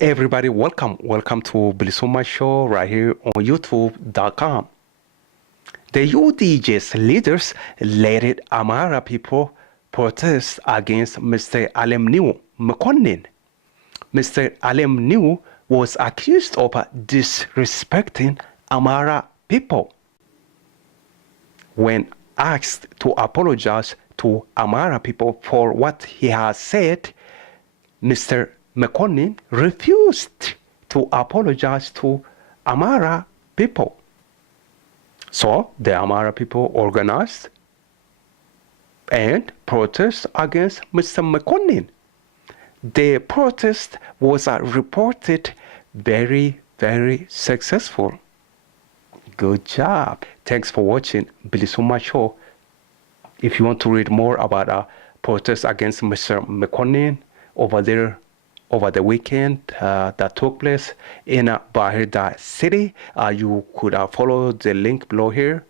Hello, everybody. Welcome to bilisummaashow right here on YouTube.com. The UDJ's leaders led Amara people protest against Mr. Alemnew Mekonnen. Mr. Alemnew was accused of disrespecting Amara people. When asked to apologize to Amara people for what he has said, Mr. Mekonnen refused to apologize to Amara people. So the Amara people organized and protest against Mr. Mekonnen. The protest was reported very, very successful. Good job. Thanks for watching bilisummaashow. If you want to read more about protest against Mr. Mekonnen over the weekend that took place in Bahir Dar city, you could follow the link below here.